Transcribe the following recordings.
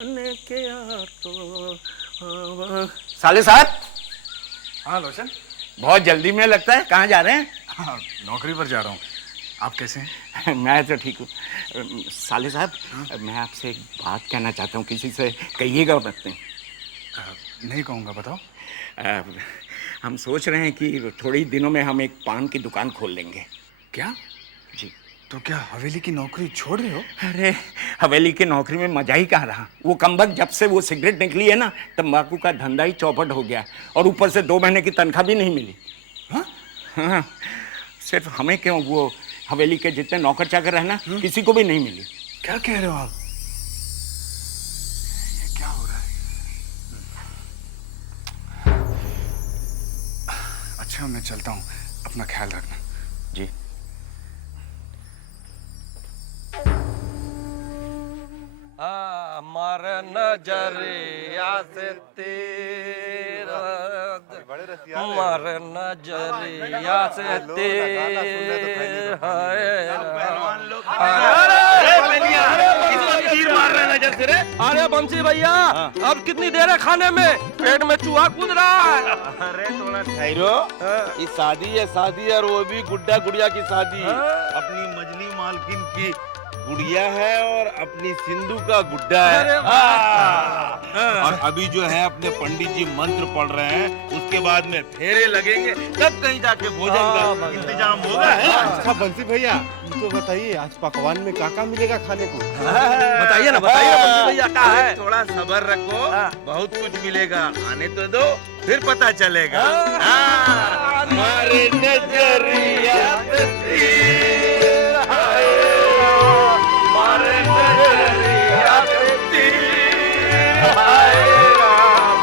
ने क्या तो साले साहब। हाँ रोशन। बहुत जल्दी में लगता है, कहाँ जा रहे हैं? हाँ नौकरी पर जा रहा हूँ। आप कैसे हैं? मैं तो ठीक हूँ। साले साहब, मैं आपसे एक बात कहना चाहता हूँ, किसी से कहिएगा मत। नहीं कहूँगा, बताओ। हम सोच रहे हैं कि थोड़े ही दिनों में हम एक पान की दुकान खोल लेंगे। क्या? जी। तो क्या हवेली की नौकरी छोड़ रहे हो? अरे हवेली की नौकरी में मजा ही कहाँ रहा। वो कमबख्त जब से वो सिगरेट निकली है ना, तंबाकू का धंधा ही चौपट हो गया और ऊपर से 2 महीने की तनख्वाह भी नहीं मिली। हाँ? हाँ, सिर्फ हमें क्यों, वो हवेली के जितने नौकर चाकर है ना, किसी को भी नहीं मिली। क्या कह रहे हो आप? ये क्या हो रहा है? अच्छा मैं चलता हूँ, अपना ख्याल रखना। जी। मर नजरिया से तेरा, मर नजरिया से अरे बंसी भैया, अब कितनी देर है खाने में? पेट में चूहा कूद रहा है। अरे थोड़ा ठहरो, ये शादी है शादी, और वो भी गुड्डा गुड़िया की शादी। अपनी मजली मालकिन की गुड़िया है और अपनी सिंधु का गुड्डा है। और अभी जो है अपने पंडित जी मंत्र पढ़ रहे हैं, उसके बाद में फेरे लगेंगे, तब कहीं जाके भोजन का इंतजाम होगा। अच्छा बंसी भैया, तो बताइए आज पकवान में क्या मिलेगा खाने को? बताइए ना बंसी भैया, क्या है? थोड़ा सब्र रखो, बहुत कुछ मिलेगा, आने तो दो, फिर पता चलेगा। मारे नजरिया से तीर, मारे नजरिया से तीर, हाय राम।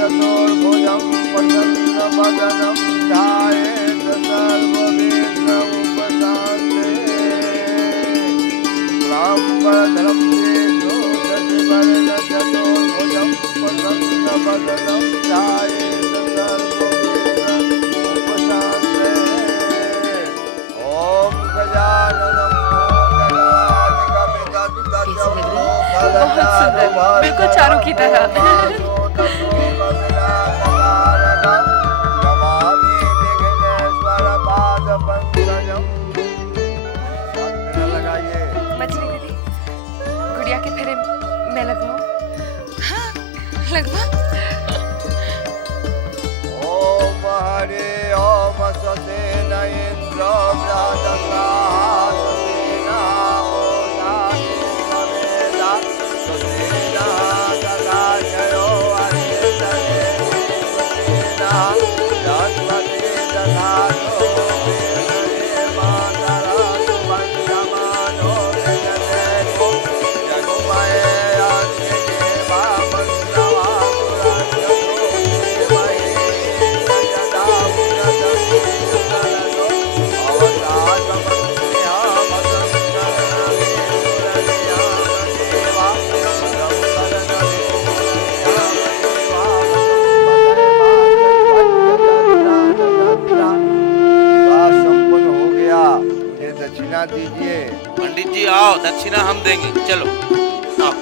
चतुर्भुजं प्रसन्नवदनं ध्यायेत् सर्वविघ्नोपशान्ते। शुक्लाम्बरधरं विष्णु शशिवर्णं चतुर्भुजं प्रसन्नवदनं ध्यायेत् सर्वविघ्नोपशान्ते। ॐ गजाननं बिल्कुल चारू की तरह। मछली दीदी, गुड़िया के फेरे मैं लगवाऊं? हाँ लगवा। ओम हरे ओम स्वस्तेन इंद्र बृहस्पतिः स्वस्तिना ओषधीर्वेदा स्वस्तिना सदाशयो अरिष्टने स्वस्तिना बृहस्पतिः दधातु वेदने मातरः सुपञ्चमानो व्यजते जगुमये अन्यके वामश्रवा पुरस्यतु देवये यदा पुरस्यतु सरलो अवतारमन्त्रिया मदङ्करणे पुरस्यामदेवा संपन्न हो गया। मुझे दक्षिणा दीजिए। पंडित जी आओ, दक्षिणा हम देंगे, चलो आओ।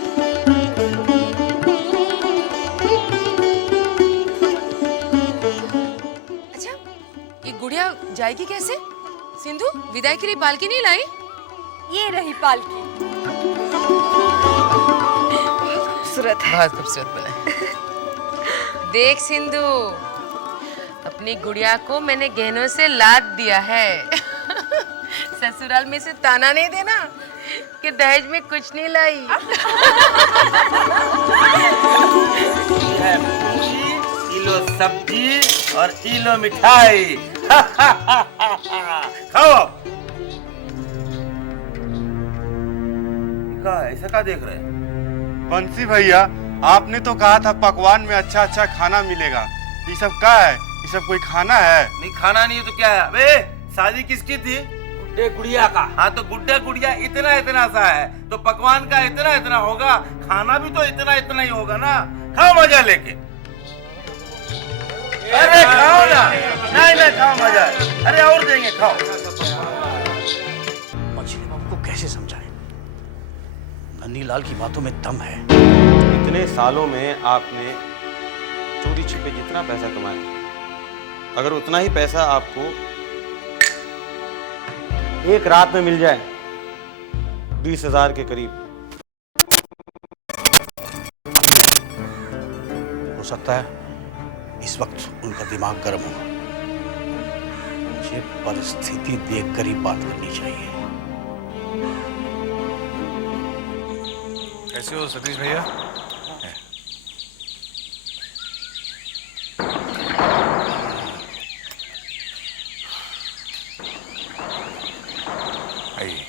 अच्छा ये गुड़िया जाएगी कैसे? सिंधु विदाई के लिए पालकी नहीं लाई? ये रही पालकी। खूबसूरत है। बहुत खूबसूरत बना। देख सिंधु, अपनी गुड़िया को मैंने गहनों से लाद दिया है। ससुराल में से ताना नहीं देना कि दहेज में कुछ नहीं लाई। किलो सब्जी और किलो मिठाई। खाओ। का ऐसा का देख रहे हैं? बंसी भैया, आपने तो कहा था पकवान में अच्छा अच्छा खाना मिलेगा। ये सब क्या है? ये सब कोई खाना है? नहीं खाना नहीं है तो क्या है? अबे शादी किसकी थी? गुड्डे गुड़िया का। हाँ तो गुड्डा गुड़िया इतना इतना सा है तो पकवान का इतना इतना होगा, खाना भी तो इतना इतना ही होगा ना। खाओ मजा लेके। अरे खाओ ना, नहीं नहीं खाओ मजा। अरे और देंगे, खाओ। मछली बाबू को कैसे समझाएं? नन्हीलाल की बातों में दम है। इतने सालों में आपने चोरी छिपे जितना पैसा कमाया, अगर उतना ही पैसा आपको एक रात में मिल जाए 20,000 के करीब, हो सकता है इस वक्त उनका दिमाग गर्म होगा। मुझे परिस्थिति देखकर ही बात करनी चाहिए। कैसे हो सतीश भैया? आइए।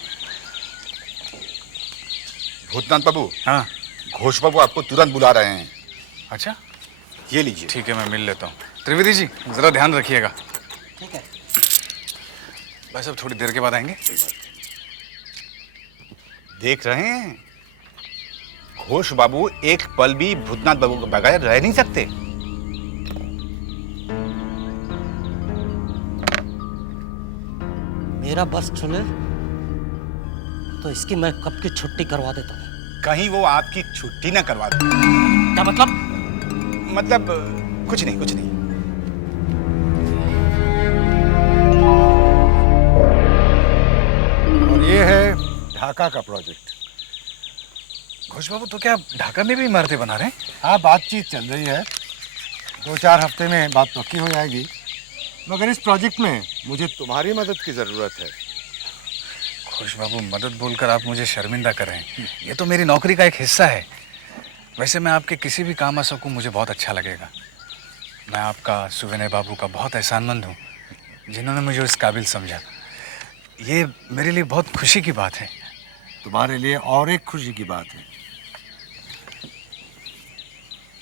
भूतनाथ बाबू, हाँ। घोष बाबू आपको तुरंत बुला रहे हैं। अच्छा, ये लीजिए। ठीक है, मैं मिल लेता हूँ। त्रिवेदी जी जरा ध्यान रखिएगा। ठीक है। बस अब थोड़ी देर के बाद आएंगे। देख रहे हैं, घोष बाबू एक पल भी भूतनाथ बाबू के बगैर रह नहीं सकते। मेरा बस चले तो इसकी मैं कब की छुट्टी करवा देता हूँ। कहीं वो आपकी छुट्टी ना करवा दे। क्या मतलब? मतलब कुछ नहीं, कुछ नहीं। और ये है ढाका का प्रोजेक्ट। घोष बाबू, तो क्या आप ढाका में भी इमारतें बना रहे हैं? हाँ, बातचीत चल रही है। 2-4 हफ्ते में बात पक्की हो जाएगी। मगर इस प्रोजेक्ट में मुझे तुम्हारी मदद की जरूरत है। घोष बाबू, मदद बोलकर आप मुझे शर्मिंदा कर रहे हैं। ये तो मेरी नौकरी का एक हिस्सा है। वैसे मैं आपके किसी भी काम आ सकूं, मुझे बहुत अच्छा लगेगा। मैं आपका, सुविनय बाबू का बहुत एहसानमंद हूँ, जिन्होंने मुझे इस काबिल समझा। ये मेरे लिए बहुत खुशी की बात है। तुम्हारे लिए और एक खुशी की बात है।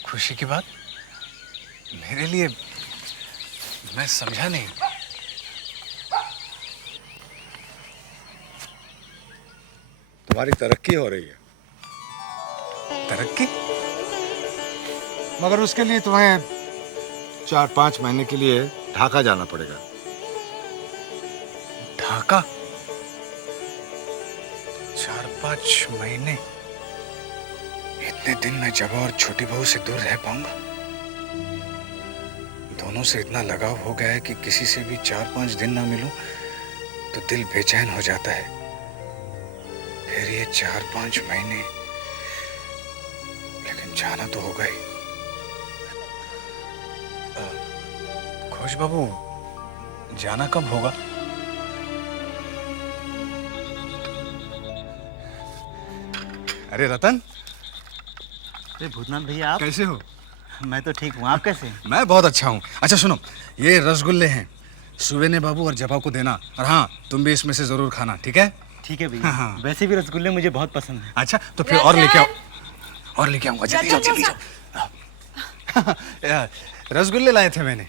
खुशी की बात? मेरे लिए? मैं समझा नहीं। तुम्हारी तरक्की हो रही है। तरक्की? मगर उसके लिए तुम्हें 4-5 महीने के लिए ढाका जाना पड़ेगा। ढाका? 4-5 महीने? इतने दिन मैं जबा और छोटी बहू से दूर रह पाऊंगा? दोनों से इतना लगाव हो गया है कि किसी से भी 4-5 दिन ना मिलूं तो दिल बेचैन हो जाता है। फिर ये 4-5 महीने, लेकिन जाना तो होगा ही। घोष बाबू, जाना कब होगा? अरे रतन। अरे भूतनाथ भैया, आप कैसे हो? मैं तो ठीक हूँ, आप कैसे? मैं बहुत अच्छा हूँ। अच्छा सुनो, ये रसगुल्ले हैं, सुवेने बाबू और जबा को देना। और हाँ, तुम भी इसमें से जरूर खाना, ठीक है? ठीक है भैया। हाँ। वैसे भी रसगुल्ले मुझे बहुत पसंद है। अच्छा, तो फिर और लेके आओ। और लेके आऊंगा, जल्दी जाओ, जल्दी जाओ। रसगुल्ले लाए थे मैंने।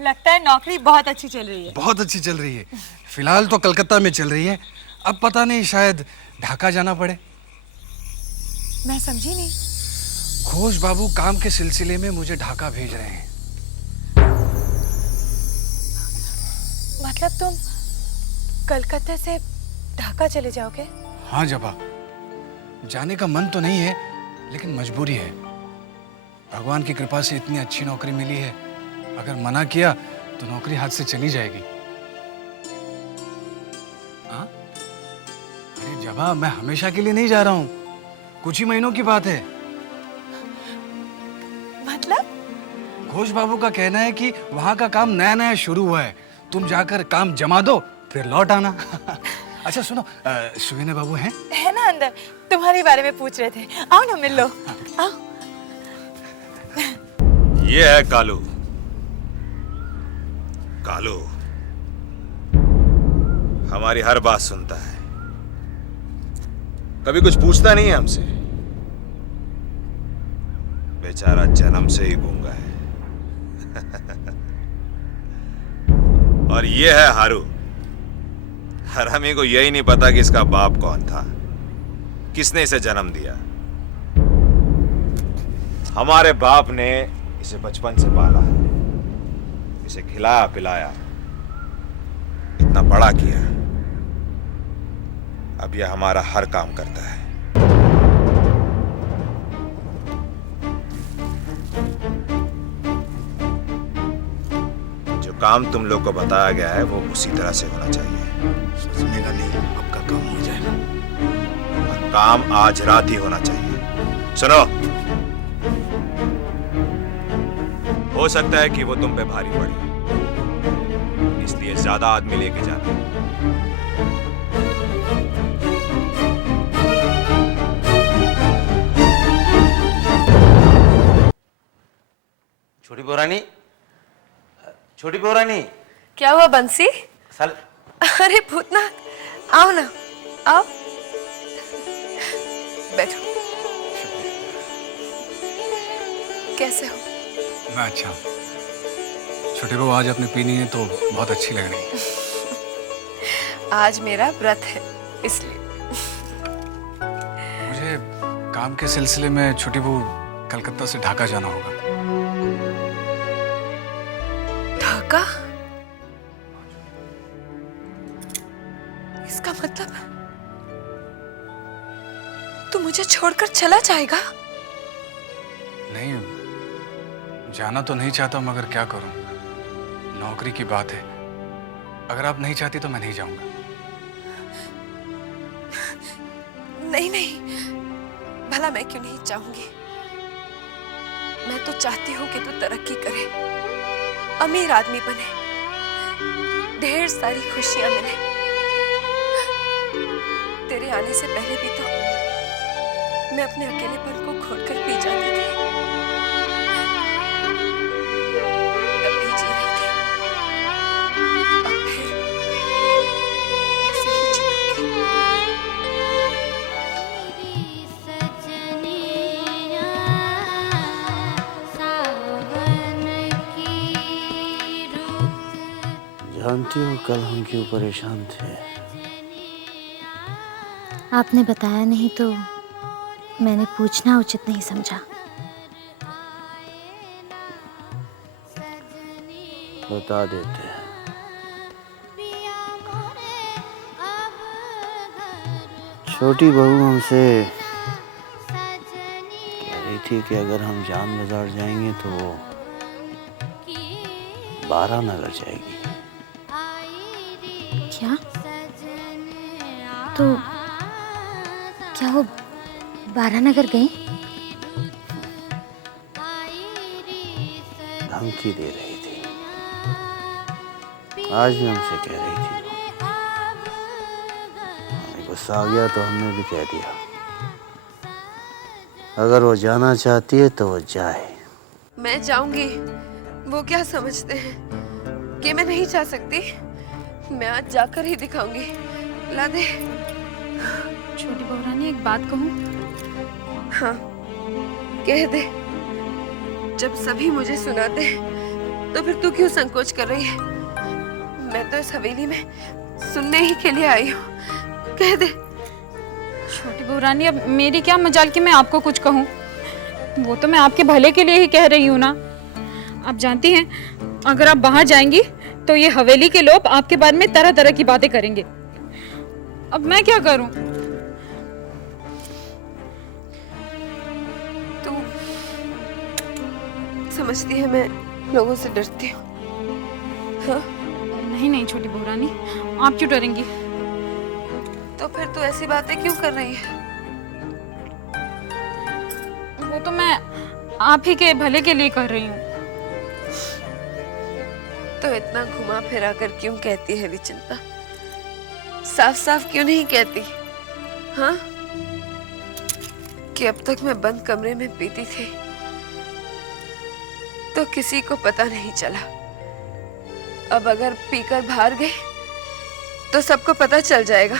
लगता है नौकरी बहुत अच्छी चल रही है। बहुत अच्छी चल रही है। फिलहाल तो कलकत्ता में चल रही है, अब पता नहीं शायद ढाका जाना पड़े। मैं समझी नहीं। घोष बाबू काम के सिलसिले में मुझे ढाका भेज रहे हैं। मतलब तुम कलकत्ता से ढाका चले जाओगे? हाँ जबा, जाने का मन तो नहीं है, लेकिन मजबूरी है। भगवान की कृपा से इतनी अच्छी नौकरी मिली है, अगर मना किया तो नौकरी हाथ से चली जाएगी। हाँ? अरे जबा, मैं हमेशा के लिए नहीं जा रहा हूँ, कुछ ही महीनों की बात है। मतलब? घोष बाबू का कहना है कि वहाँ का काम नया नया शुरू हुआ है, तुम जाकर काम जमा दो फिर लौट आना। अच्छा सुनो, सुविनय बाबू हैं? है ना अंदर, तुम्हारे बारे में पूछ रहे थे। आओ ना, मिल लो। आओ। ये है कालू। कालू हमारी हर बात सुनता है। कभी कुछ पूछता नहीं है हमसे। बेचारा जन्म से ही गूंगा है। और ये है हारू। हरामी को यही नहीं पता कि इसका बाप कौन था, किसने इसे जन्म दिया। हमारे बाप ने इसे बचपन से पाला, इसे खिलाया पिलाया, इतना बड़ा किया। अब यह हमारा हर काम करता है। जो काम तुम लोग को बताया गया है वो उसी तरह से होना चाहिए। सोचने का नहीं, आपका काम हो जाएगा। और काम आज रात ही होना चाहिए। सुनो, हो सकता है कि वो तुम पे भारी पड़ी, इसलिए ज्यादा आदमी लेके जाना। छोटी बहुरानी, छोटी बहुरानी। क्या हुआ बंसी? साल अरे भूतनाथ, आओ ना, आओ, बैठो। कैसे हो? मैं अच्छा हूँ। छोटी बहू आज अपनी पीनी है तो बहुत अच्छी लग रही है। आज मेरा व्रत है इसलिए। मुझे काम के सिलसिले में छोटी बहू कलकत्ता से ढाका जाना होगा। ढाका? इसका मतलब तू मुझे छोड़कर चला जाएगा? नहीं, जाना तो नहीं चाहता मगर क्या करूं, नौकरी की बात है। अगर आप नहीं चाहती तो मैं नहीं जाऊंगा। नहीं नहीं, भला मैं क्यों नहीं चाहूंगी। मैं तो चाहती हूँ कि तू तरक्की करे, अमीर आदमी बने, ढेर सारी खुशियां मिले। तेरे आने से पहले भी तो मैं अपने अकेलेपन को घोटकर पी जाती थी। तब भी जी रही थी, अब फिर ऐसे ही जीऊंगी। जानती हो कल हम क्यों परेशान थे? आपने बताया नहीं तो मैंने पूछना उचित नहीं समझा। बता देते हैं। छोटी बहू हमसे कह रही थी कि अगर हम जान बाजार जाएंगे तो वो 12 नगर जाएगी। क्या? तो क्या वो 12 नगर गई? धमकी दे रही थी। आज भी हमसे कह रही थी। हमें गुस्सा आ गया तो हमने भी कह दिया अगर वो जाना चाहती है तो वो जाए। मैं जाऊंगी। वो क्या समझते हैं कि मैं नहीं जा सकती? मैं आज जाकर ही दिखाऊंगी। ला दे। छोटी बहुरानी, एक बात कहूँ? हाँ, कह दे। जब सभी मुझे सुनाते तो फिर तू क्यों संकोच कर रही है? मैं तो इस हवेली में सुनने ही के लिए आई हूँ। कह दे। छोटी बहुरानी, अब मेरी क्या मजाल कि मैं आपको कुछ कहूँ? वो तो मैं आपके भले के लिए ही कह रही हूँ ना। आप जानती हैं, अगर आप बाहर जाएंगी तो ये हवेली के लोग आपके बारे में तरह तरह की बातें करेंगे। अब मैं क्या करूं? तू समझती है मैं लोगों से डरती हूँ? हाँ? नहीं नहीं छोटी बहुरानी, आप क्यों डरेंगी? तो फिर तू ऐसी बातें क्यों कर रही है? वो तो मैं आप ही के भले के लिए कर रही हूँ। तो इतना घुमा फिरा कर क्यों कहती है विचिंता? साफ साफ क्यों नहीं कहती? हाँ, कि अब तक मैं बंद कमरे में पीती थी तो किसी को पता नहीं चला। अब अगर पीकर बाहर गए तो सबको पता चल जाएगा,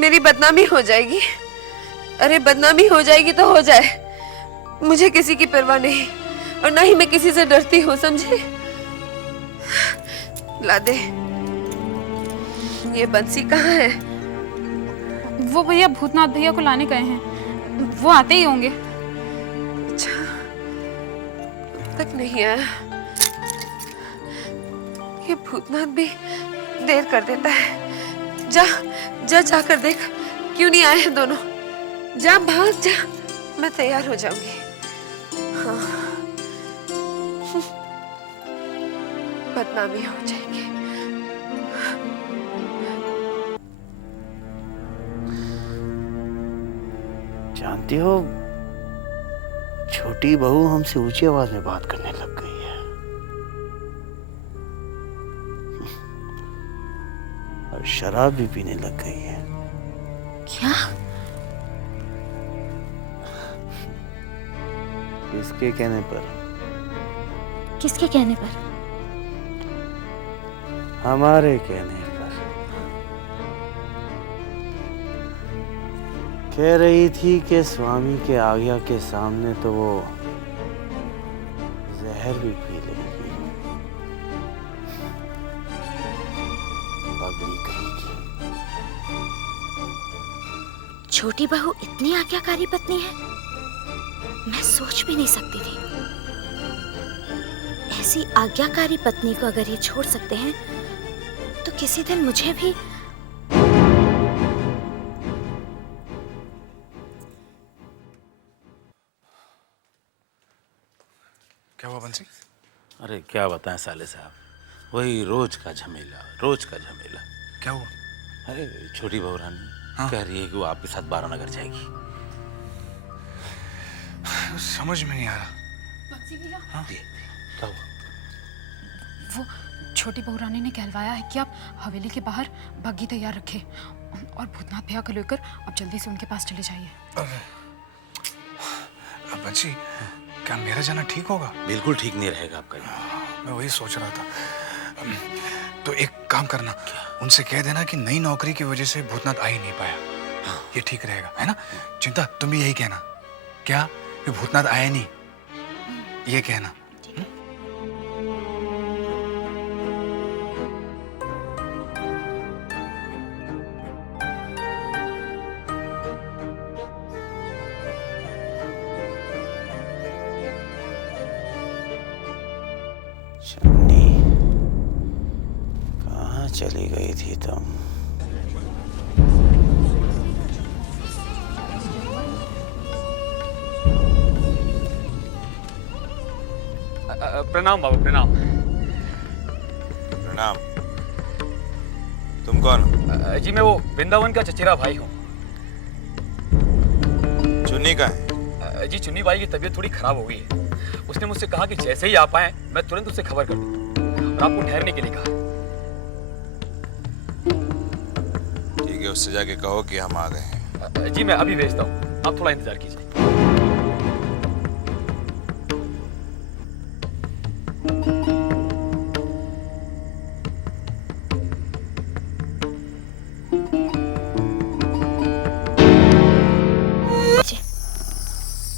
मेरी बदनामी हो जाएगी। अरे बदनामी हो जाएगी तो हो जाए, मुझे किसी की परवाह नहीं और ना ही मैं किसी से डरती हूँ, समझे? ला दे। ये बंसी कहाँ है? वो भैया भूतनाथ भैया को लाने गए हैं, वो आते ही होंगे। अच्छा, अब तक नहीं आया। ये भूतनाथ भी देर कर देता है। जा जा जाकर देख क्यों नहीं आए हैं दोनों। जा भाग जा, मैं तैयार हो जाऊंगी। हाँ, बदनामी हो जाएगी। जानती हो, छोटी बहू हमसे ऊंची आवाज में बात करने लग गई है। और शराब भी पीने लग गई है। क्या? किसके कहने पर? किसके कहने पर? हमारे कहने पर। कह रही थी कि स्वामी के आज्ञा के सामने तो वो जहर भी पी लेगी। पगली कहेगी। छोटी बहू इतनी आज्ञाकारी पत्नी है, मैं सोच भी नहीं सकती थी। ऐसी आज्ञाकारी पत्नी को अगर ये छोड़ सकते हैं तो किसी दिन मुझे भी। क्या हुआ बंसी? अरे क्या बताएं साले साहब, वही रोज का झमेला, रोज का झमेला। क्या हुआ? अरे छोटी बहू रानी कह रही है कि वो आपके साथ बारानगर जाएगी। समझ में नहीं आ रहा। हाँ? क्या हुआ? वो छोटी बहू रानी ने कहलवाया है कि आप हवेली के बाहर बग्घी तैयार रखें और भूतनाथ भैया को लेकर आप जल्दी से उनके पास चले जाइए। बंसी, क्या मेरा जाना ठीक होगा? बिल्कुल ठीक नहीं रहेगा आपका जाना। मैं वही सोच रहा था। तो एक काम करना, उनसे कह देना कि नई नौकरी की वजह से भूतनाथ आ ही नहीं पाया। ये ठीक रहेगा, है ना? चिंता, तुम भी यही कहना। क्या कि भूतनाथ आया नहीं, ये कहना। शन्नी, कहाँ चली गई थी तुम? प्रणाम बाबा, प्रणाम। प्रणाम। तुम कौन हो? जी मैं वो वृंदावन का चचेरा भाई हूँ। चुन्नी का है? जी चुन्नी भाई की तबीयत थोड़ी खराब हो गई है। उसने मुझसे कहा कि जैसे ही आप आए मैं तुरंत उससे खबर कर दूँ और आपको ठहरने के लिए कहा। ठीक है, उससे जाके कहो कि हम आ गए हैं। जी मैं अभी भेजता हूँ, आप थोड़ा इंतजार कीजिए।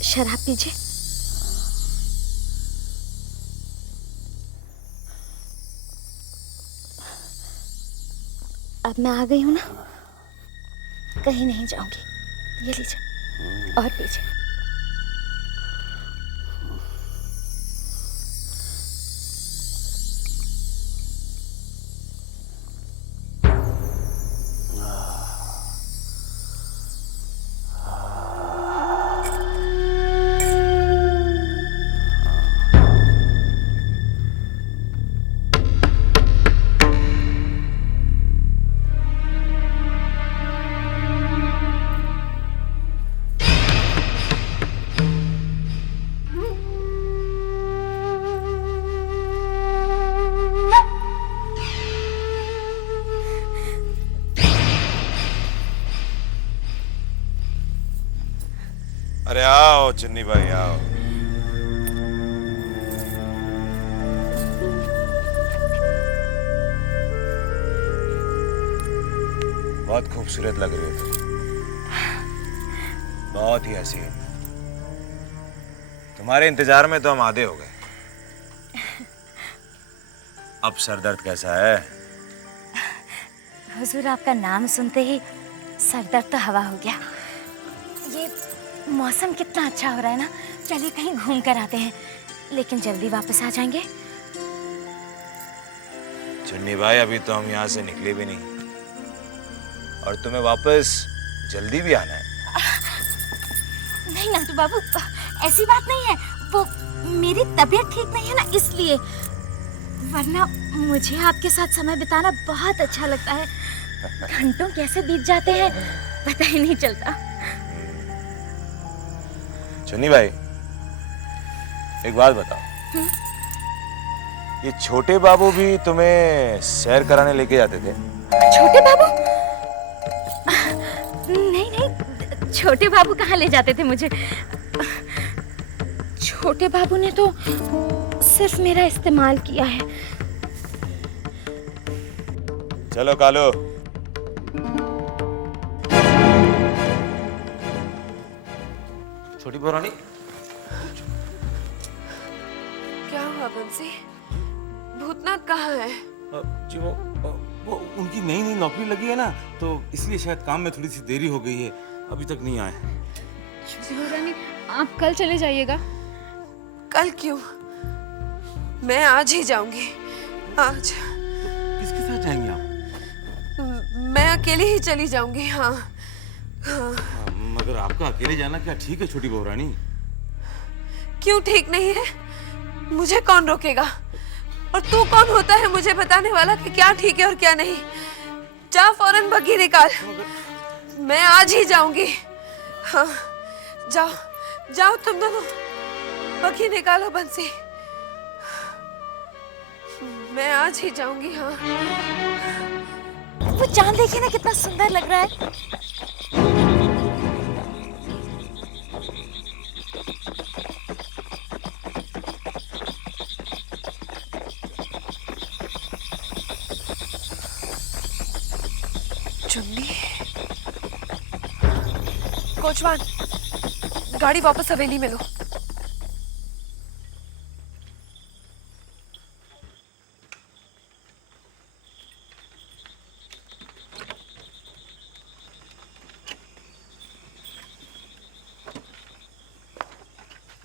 शराब पीजिए। अब मैं आ गई हूं ना, कहीं नहीं जाऊंगी। ये लीजिए और पीजिए। अरे आओ चुन्नी भाई, आओ। बहुत खूबसूरत लग रही हो तुम। बहुत ही हसीन। तुम्हारे इंतजार में तो हम आधे हो गए। अब सर दर्द कैसा है? हुजूर, आपका नाम सुनते ही सर दर्द तो हवा हो गया। ये मौसम कितना अच्छा हो रहा है ना। चलिए कहीं घूम कर आते हैं, लेकिन जल्दी वापस आ जाएंगे। चुन्नी भाई, अभी तो हम यहाँ से निकले भी नहीं और तुम्हें वापस जल्दी भी आना है। नहीं नाटू बाबू, ऐसी बात नहीं है। वो मेरी तबीयत ठीक नहीं है ना, इसलिए। वरना मुझे आपके साथ समय बिताना बहुत अच्छा लगता है। घंटों कैसे बीत जाते हैं पता ही नहीं चलता। चुन्नी भाई, एक बात बताओ, ये छोटे बाबू भी तुम्हें सैर कराने लेके जाते थे? छोटे बाबू? नहीं नहीं, छोटे बाबू कहाँ ले जाते थे मुझे। छोटे बाबू ने तो सिर्फ मेरा इस्तेमाल किया है। चलो कालो। छोटी पुरानी, क्या हुआ बंसी? भूतनाथ कहाँ है? जी वो उनकी नई नई नौकरी लगी है ना, तो इसलिए शायद काम में थोड़ी सी देरी हो गई है, अभी तक नहीं आए। छोटी बहू रानी, आप कल चले जाइएगा। कल क्यों? मैं आज ही जाऊंगी। आज। किसके साथ जाएंगे आप? मैं अकेली ही चली जाऊंगी। हाँ हाँ। मगर आपका अकेले जाना क्या ठीक है छोटी बहू रानी? क्यों ठीक नहीं है? मुझे कौन रोकेगा? और तू कौन होता है मुझे बताने वाला कि क्या ठीक है और क्या नहीं? जा फौरन बग्घी निकाल। मैं आज ही जाऊंगी। हाँ जाओ जाओ तुम दोनों, बग्घी निकालो बंसी। मैं आज ही जाऊंगी। हाँ। वो चांद देखिए ना, कितना सुंदर लग रहा है। चुन्नी, कोचवान, गाड़ी वापस हवेली में लो।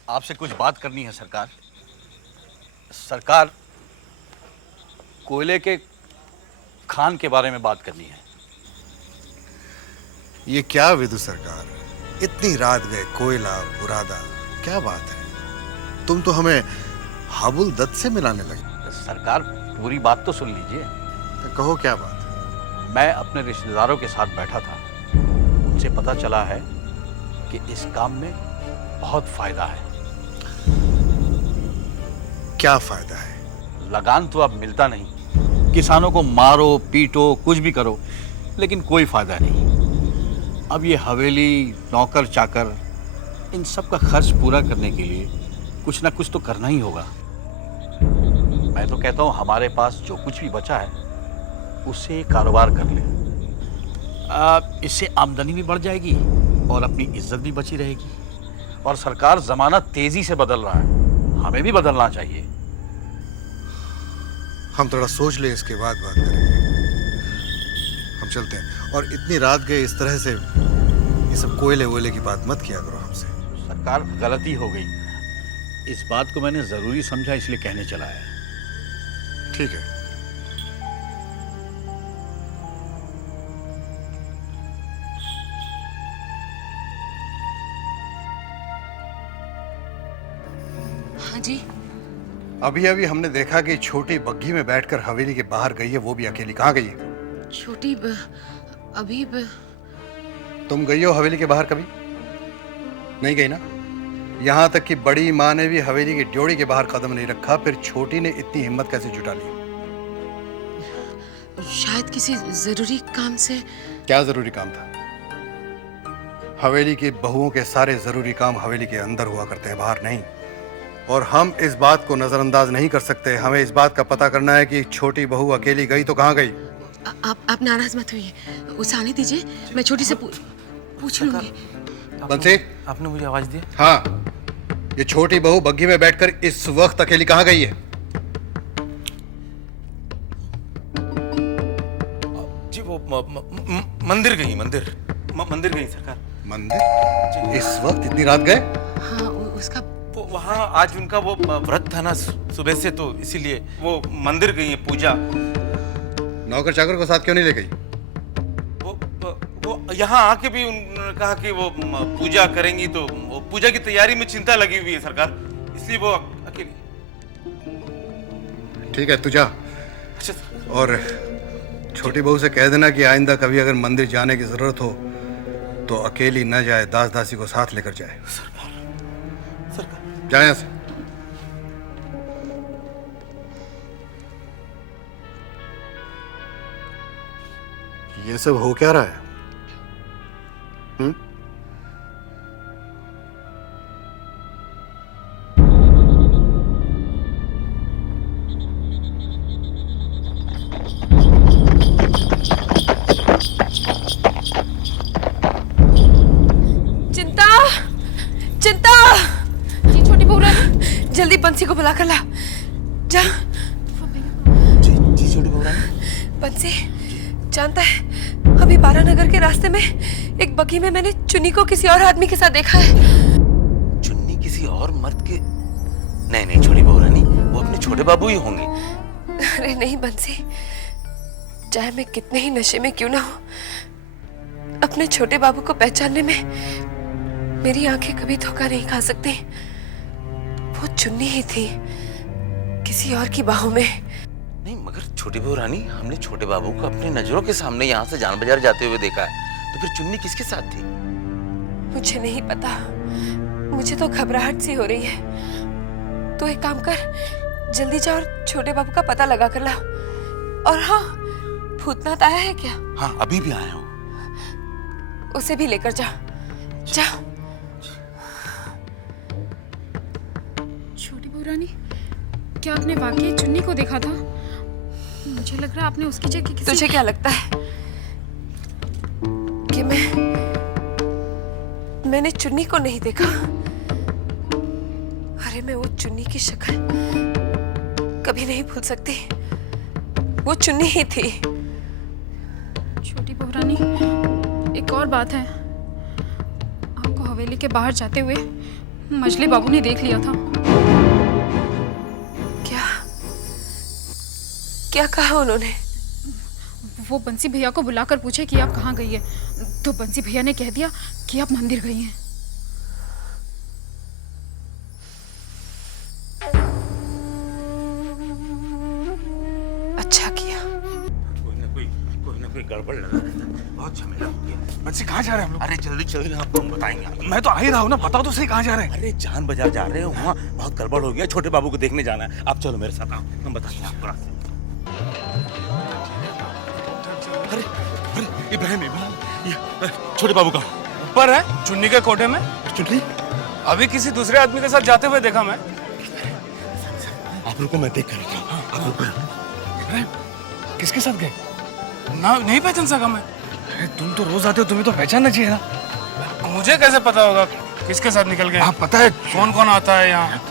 आपसे कुछ बात करनी है सरकार। सरकार, कोयले के खान के बारे में बात करनी है। ये क्या विदु सरकार, इतनी रात गए कोयला बुरादा, क्या बात है? तुम तो हमें हाबुल दत्त से मिलाने लगे। सरकार, पूरी बात तो सुन लीजिए। तो कहो क्या बात? मैं अपने रिश्तेदारों के साथ बैठा था, उनसे पता चला है कि इस काम में बहुत फायदा है। क्या फायदा है? लगान तो अब मिलता नहीं, किसानों को मारो पीटो कुछ भी करो, लेकिन कोई फायदा नहीं। अब ये हवेली, नौकर चाकर, इन सब का खर्च पूरा करने के लिए कुछ ना कुछ तो करना ही होगा। मैं तो कहता हूँ हमारे पास जो कुछ भी बचा है उससे कारोबार कर ले। इससे आमदनी भी बढ़ जाएगी और अपनी इज्जत भी बची रहेगी। और सरकार, जमाना तेजी से बदल रहा है, हमें भी बदलना चाहिए। हम थोड़ा सोच ले, इसके बाद बात करेंगे। हम चलते हैं। और इतनी रात गए इस तरह से ये सब कोयले वोयले की बात मत किया करो हमसे। सरकार, गलती हो गई, इस बात को मैंने जरूरी समझा इसलिए कहने चला है। ठीक है। हाँ जी। अभी अभी हमने देखा कि छोटी बग्घी में बैठकर हवेली के बाहर गई है, वो भी अकेली। कहाँ गई है? छोटी अभी तुम गई हो हवेली के बाहर कभी? नहीं गई ना? यहाँ तक कि बड़ी माँ ने भी हवेली की ड्योढ़ी के बाहर कदम नहीं रखा, फिर छोटी ने इतनी हिम्मत कैसे जुटा ली? शायद किसी जरूरी काम से। क्या जरूरी काम था? हवेली की बहुओं के सारे जरूरी काम हवेली के अंदर हुआ करते हैं, बाहर नहीं। और हम इस बात को नजरअंदाज नहीं कर सकते। हमें इस बात का पता करना है कि छोटी बहू अकेली गई तो कहाँ गई। आप नाराज मत होइए, उसे आने दीजिए, मैं छोटी से पूछ लूंगी। बंसी, आपने मुझे आवाज दी? हाँ, ये छोटी बहू बग्घी में बैठकर इस वक्त अकेली कहाँ गई है? जी वो मंदिर गई, मंदिर गई सरकार। मंदिर? इस वक्त इतनी रात गए? हाँ, उसका वहाँ आज उनका वो व्रत था ना सुबह से, तो इसीलिए वो मंदिर गई है पूजा। नौकर चाकर को साथ क्यों नहीं ले गई? वो यहाँ आके भी उन्होंने कहा कि वो पूजा करेंगी, तो वो पूजा की तैयारी में चिंता लगी हुई है सरकार, इसलिए वो अकेली। ठीक है, तू जा। और छोटी बहू से कह देना कि आइंदा कभी अगर मंदिर जाने की जरूरत हो तो अकेली न जाए, दास दासी को साथ लेकर जाए। जाए यहाँ से। ये सब हो क्या रहा है? चिंता, चिंता। जी छोटी बहू रानी। जल्दी बंसी को बुला कर ला। जा। जी छोटी बहू रानी। बंसी, जानता है अभी बारानगर के रास्ते में एक बग्घी में मैंने चुन्नी को किसी और आदमी के साथ देखा है। चुन्नी किसी और मर्द के? नहीं छोटी बहू रानी, वो अपने छोटे बाबू ही होंगे। अरे नहीं बंसी, चाहे मैं कितने ही नशे में क्यों ना हो, अपने छोटे बाबू को पहचानने में मेरी आंखें कभी धोखा नहीं खा सकती। वो चुन्नी ही थी, किसी और की बाहों में। नहीं मगर छोटी बहू रानी, हमने छोटे बाबू को अपनी नजरों के सामने यहाँ से जान बाजार जाते हुए देखा है, तो फिर चुन्नी किसके साथ थी? मुझे नहीं पता, मुझे तो घबराहट सी हो रही है। तो एक काम कर, जल्दी जा और छोटे बाबू का पता लगा कर ला। और हाँ, भूतनाथ आया है क्या? हाँ, अभी भी आया हूँ। उसे भी लेकर जा। जा। छोटी बहू रानी, क्या आपने वाकई चुन्नी को देखा था? मुझे लग रहा है आपने उसकी जगह किसी... तुझे क्या लगता है कि मैंने चुन्नी को नहीं देखा? अरे मैं वो चुन्नी की शक्ल कभी नहीं भूल सकती। वो चुन्नी ही थी। छोटी बहू रानी, एक और बात है, आपको हवेली के बाहर जाते हुए मजली बाबू ने देख लिया था। क्या कहा उन्होंने? वो बंसी भैया को बुलाकर पूछे कि आप कहाँ गई है, तो बंसी भैया ने कह दिया कि आप मंदिर गई हैं। अच्छा किया। कोई ना कोई गड़बड़ लगा रहता है, बहुत झमेला हो गया। बच्चे कहाँ जा रहे हैं हम लोग? अरे जल्दी चलिए, आपको हम बताएंगे। मैं तो आ ही रहा हूँ ना, बताओ तो सही कहाँ जा रहे हैं? अरे जान बाजार जा रहे हो, वहाँ बहुत गड़बड़ हो गया, छोटे बाबू को देखने जाना है। आप चलो मेरे साथ, आओ, हम बताते हैं आपको रास्ते। अरे इब्राहिम, ये छोटे बाबू का ऊपर है, चुन्नी के कोठे में। चुन्नी अभी किसी दूसरे आदमी के साथ जाते हुए देखा मैं। आप रुको, मैं देख कर आता हूँ। आप रुको। अरे किसके साथ गए? ना नहीं पहचान सका मैं। अरे तुम तो रोज आते हो, तुम्हें तो पहचानना चाहिए ना। मुझे कैसे पता होगा किसके साथ निकल गए? आप पता है कौन कौन आता है यहाँ?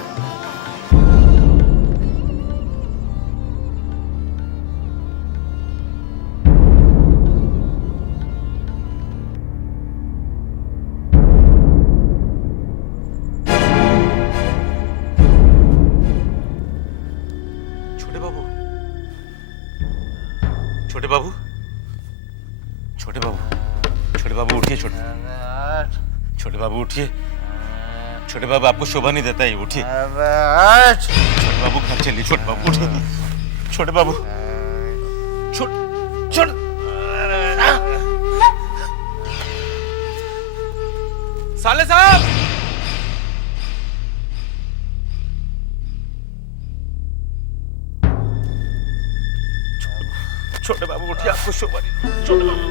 छोटे बाबू, छोटे बाबू, छोटे बाबू, छोटे बाबू उठिए। छोटे बाबू उठिए। छोटे बाबू, आपको शोभा नहीं देता है, उठिए। छोटे बाबू घर चलिए। छोटे बाबू उठिए। छोटे बाबू, छोटे साले साहब, छोटे बाबू उठिए, आपको शोभा नहीं। छोटे बाबू,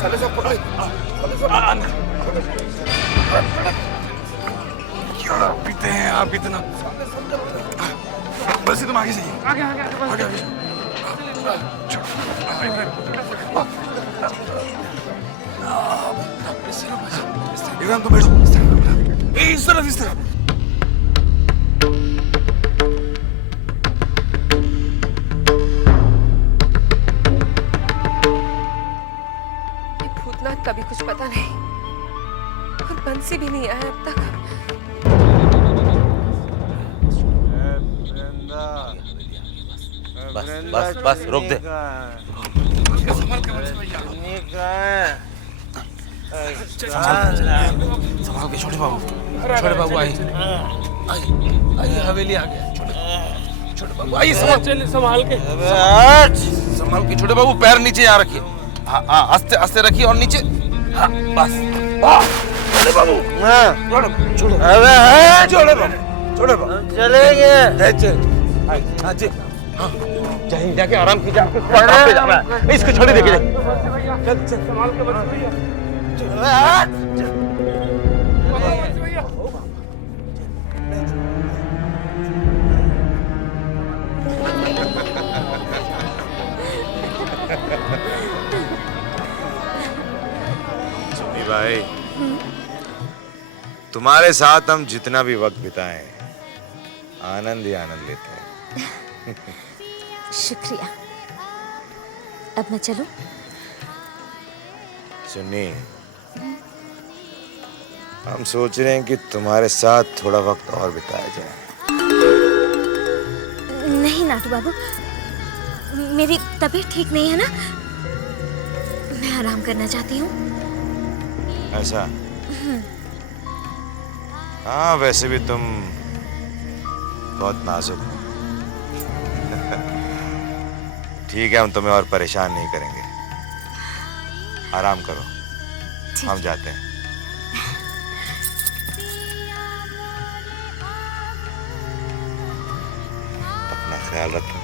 साले साहब पकड़े। आप इतना बस तुम आगे जाइए। आगे आगे आगे इधर तुम बैठो। इस तरफ इस तरफ। ये भूतनाथ का भी कुछ पता नहीं और बंसी भी नहीं आया अब तक। बस बस बस रोक दे। संभाल के छोटे बाबू आइए आइए हवेली आ गया। छोटे बाबू आइए संभाल के छोटे बाबू पैर नीचे यहाँ रखिए। हाँ हाँ आस्ते आस्ते रखिए और नीचे। हाँ बस छोटे बाबू छोटे बाबू चलेंगे। हाँ जी कहीं जाके आराम कीजिए। आपको पे जाना है। इसको छोड़ी देखिए। चल चल संभाल के बच भैया। सुनी भाई, तुम्हारे साथ हम जितना भी वक्त बिताएं आनंद ही आनंद लेते हैं। शुक्रिया। अब मैं चलूं? सुनी, हम सोच रहे हैं कि तुम्हारे साथ थोड़ा वक्त और बिताया जाए। नहीं नाटू बाबू, मेरी तबीयत ठीक नहीं है ना, मैं आराम करना चाहती हूँ। ऐसा? हाँ वैसे भी तुम बहुत नाजुक हो। ठीक है, हम तुम्हें और परेशान नहीं करेंगे। आराम करो, हम जाते हैं। अपना ख्याल रखो।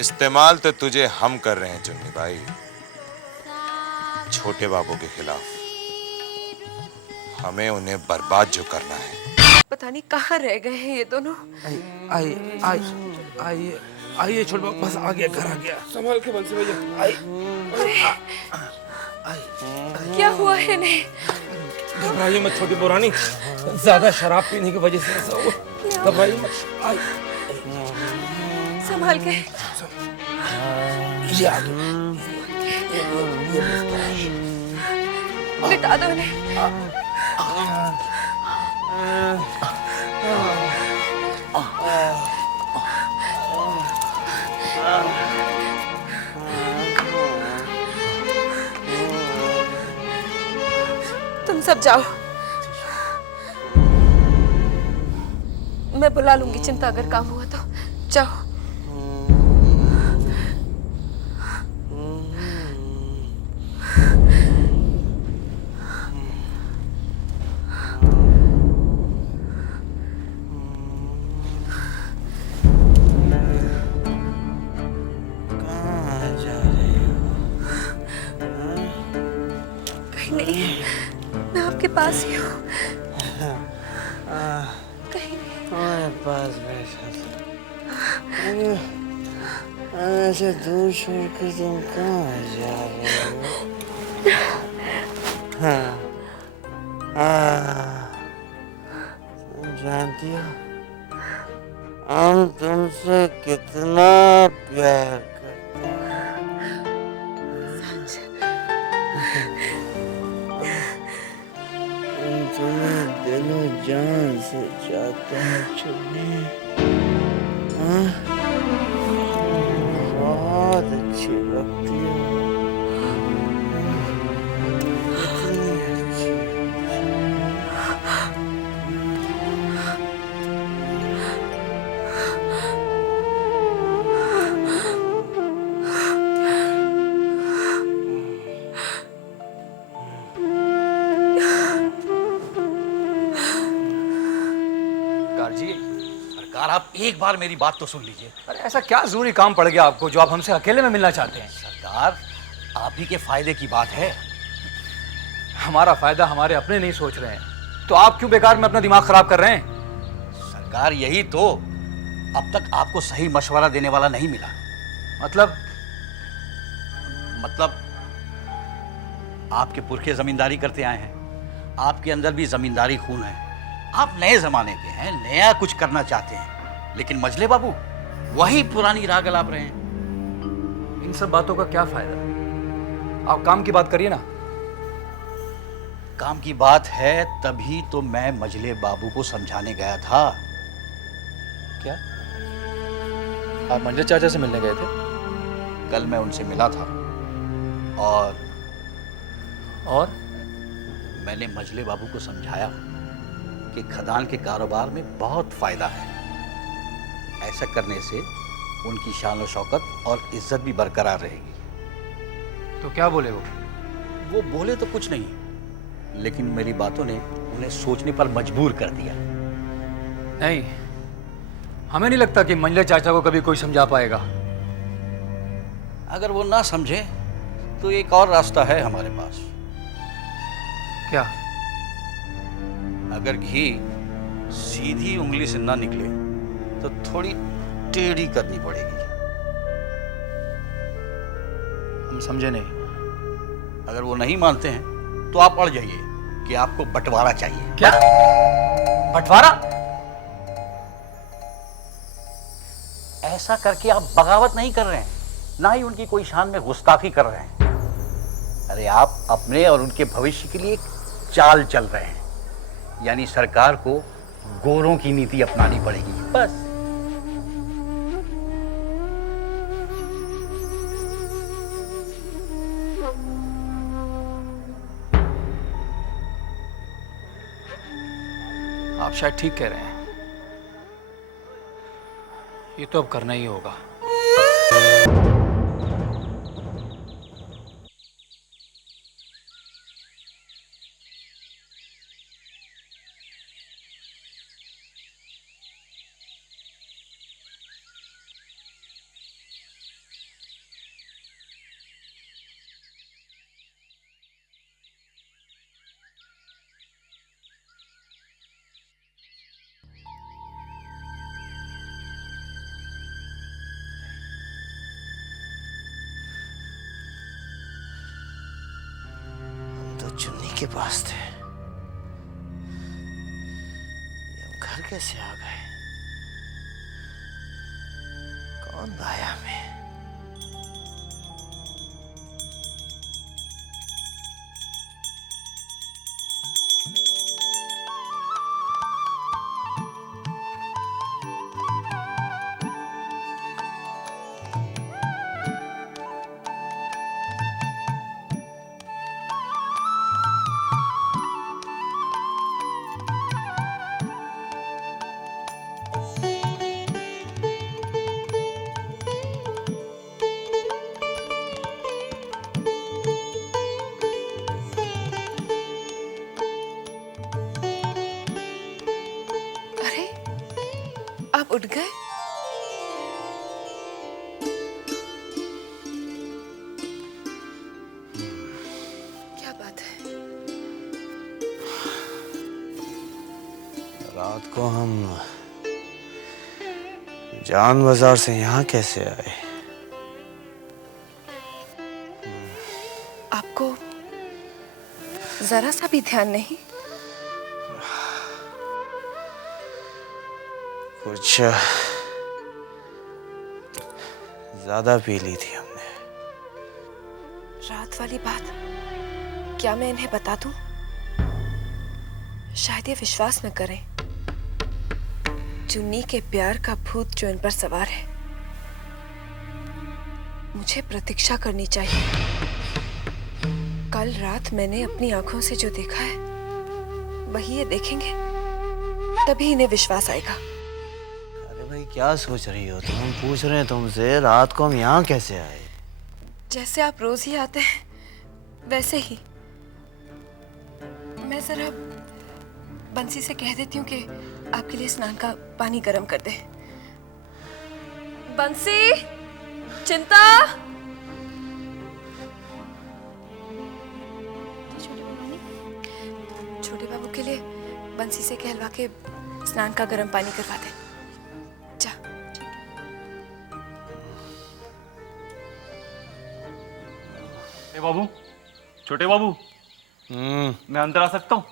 इस्तेमाल तो तुझे हम कर रहे हैं चुन्नी भाई, छोटे बाबू के खिलाफ। हमें उन्हें बर्बाद जो करना है। पता नहीं कहाँ रह गए हैं ये दोनों। आइए आइए आइए आइए छोटे बाबू, बस आ गया, घर आ गया। संभाल के बंसी भैया। आइए। क्या हुआ है इन्हें? घबराइए मत छोटी पुरानी, ज्यादा शराब पीने की वजह से ऐसा हुआ। घबराइए मत। संभाल के। ये आ गया। लिटा दो इन्हें। तुम सब जाओ, मैं बुला लूंगी चिंता अगर काम हुआ तो। जाओ। नहीं, मैं आपके पास ही हूँ। कहीं हमारे पास बैठा था। ऐसे दूर छोड़ कर तुम कहाँ जा रहे हो? तुम जानती हो हम तुमसे कितना प्यार करते हैं। तुम्हें दिलो जान से चाहते हैं चुन्नी। बहुत अच्छी लगती हो, इतनी अच्छी। सरकार आप एक बार मेरी बात तो सुन लीजिए। अरे ऐसा क्या जरूरी काम पड़ गया आपको जो आप हमसे अकेले में मिलना चाहते हैं? सरकार आप ही के फायदे की बात है। हमारा फायदा हमारे अपने नहीं सोच रहे हैं तो आप क्यों बेकार में अपना दिमाग खराब कर रहे हैं? सरकार यही तो, अब तक आपको सही मशवरा देने वाला नहीं मिला। मतलब आपके पुरखे जमींदारी करते आए हैं, आपके अंदर भी जमींदारी खून है। आप नए जमाने के हैं, नया कुछ करना चाहते हैं, लेकिन मजले बाबू वही पुरानी राग अलाप रहे हैं। इन सब बातों का क्या फायदा? आप काम की बात करिए ना। काम की बात है तभी तो मैं मजले बाबू को समझाने गया था। क्या आप मंजर चाचा से मिलने गए थे? कल मैं उनसे मिला था और मैंने मजले बाबू को समझाया कि खदान के कारोबार में बहुत फायदा है। ऐसा करने से उनकी शान और शौकत और इज्जत भी बरकरार रहेगी। तो क्या बोले वो बोले तो कुछ नहीं, लेकिन मेरी बातों ने उन्हें सोचने पर मजबूर कर दिया। नहीं, हमें नहीं लगता कि मंजले चाचा को कभी कोई समझा पाएगा। अगर वो ना समझे तो एक और रास्ता है हमारे पास। क्या? अगर घी सीधी उंगली से ना निकले तो थोड़ी टेढ़ी करनी पड़ेगी। हम समझे नहीं। अगर वो नहीं मानते हैं तो आप अड़ जाइए कि आपको बंटवारा चाहिए। क्या बंटवारा? ऐसा करके आप बगावत नहीं कर रहे हैं, ना ही उनकी कोई शान में गुस्ताखी कर रहे हैं। अरे आप अपने और उनके भविष्य के लिए एक चाल चल रहे हैं, यानी सरकार को गोरों की नीति अपनानी पड़ेगी। बस आप शायद ठीक कह रहे हैं। ये तो अब करना ही होगा। चुन्नी के पास थे, हम घर कैसे आ गए? कौन लाया हमें? आप उठ गए? क्या बात है? रात को हम जान बाजार से यहाँ कैसे आए? आपको जरा सा भी ध्यान नहीं? कुछ ज्यादा पी ली थी हमने। रात वाली बात क्या मैं इन्हें बता दूं? शायद ये विश्वास न करें। चुन्नी के प्यार का भूत जो इन पर सवार है, मुझे प्रतीक्षा करनी चाहिए। कल रात मैंने अपनी आंखों से जो देखा है वही ये देखेंगे, तभी इन्हें विश्वास आएगा। भाई क्या सोच रही हो तुम? हम पूछ रहे हैं तुमसे, रात को हम यहाँ कैसे आए? जैसे आप रोज ही आते हैं वैसे ही। मैं जरा बंसी से कह देती हूँ कि आपके लिए स्नान का पानी गर्म कर दे। बंसी, चिंता। छोटे बाबू के लिए बंसी से कहलवा के स्नान का गर्म पानी करवा दे। जा। बाबू, छोटे बाबू, मैं अंदर आ सकता हूँ?